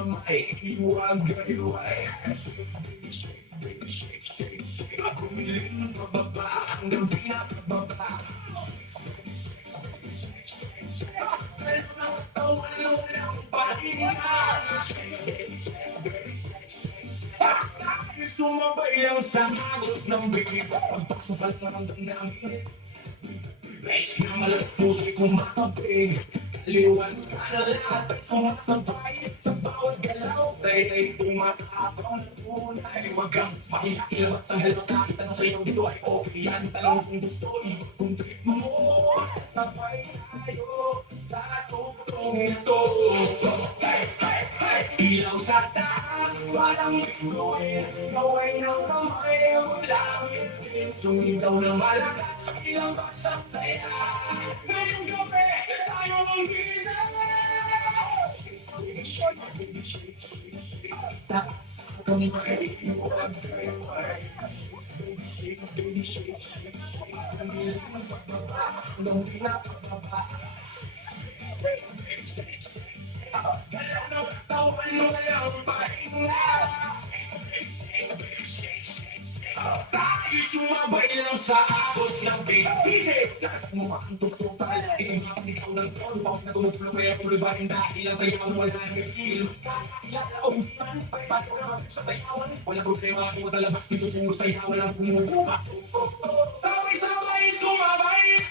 kamay, iwag-iway. Kumiling pababa, hanggang pinakababa. Pero ng katawan na walang pahinga. Sumabay lang sa hagot ng bibig. Pagpasok pa lang ng namin. Bes na malas puso'y kumakabig. Kaliwan ka na lahat ay sumasabay. Sa bawat galaw, tayo tumatapang ng tunay. Huwag kang mahiya, ilawat sa halaw. Tanong sa'yo dito ay okay yan. Tanong kung gusto, kung trip mo. Sabay tayo sa tugtong ito. Ilaw sa taas, walang ituloy. Gaway ng kamay, walang itin. Sumigaw na malakas, ilang basang saya. Ngayong gabi, tayo ang gila. Baby shake, taas ang kamay, iwag-iway. Baby shake, ang hilang magbaba, hanggang pinakababa. Galaw ng katawan mo lang pahinga. Tayo sumabay lang sa agos ng DJ. Lakas mo ang tutupan, ikaw ng ton. Pag na tumutulong kaya tuloy ba rin dahil lang sa'yo ang wala ng hilo. Kakailan o hindi man, paano naman sa sayawan. Walang problema kung sa labas dito kung sayawan lang pumubuka. Sabay-sabay sumabay.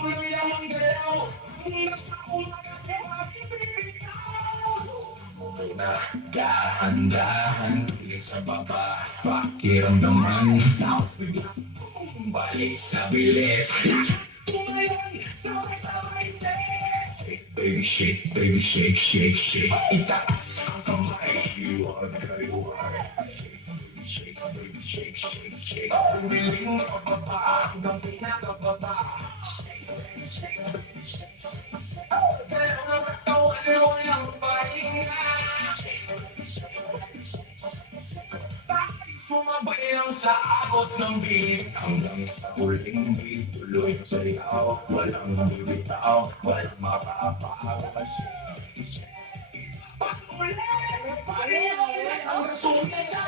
Tuloy lang ang galaw. Nasa umaga ko aking pinipitaw. Okay na, dahan-dahan, piling sa baba. Pakiramdaman, tapos bigla balik sa bilis. Tumayon, sabay-sabay say. Baby shake, shake, shake. Itaas ang kamay, iwag-iway. Baby shake, shake. Kumiling pababa, hanggang pinakababa. Pero ang katawan na walang pahinga. Sumabay lang sa akot ng beat. Hanggang sa huling beat, tuloy ang sayaw. Walang bibitaw, walang makapaawas. Pag-ulit, ang sulit na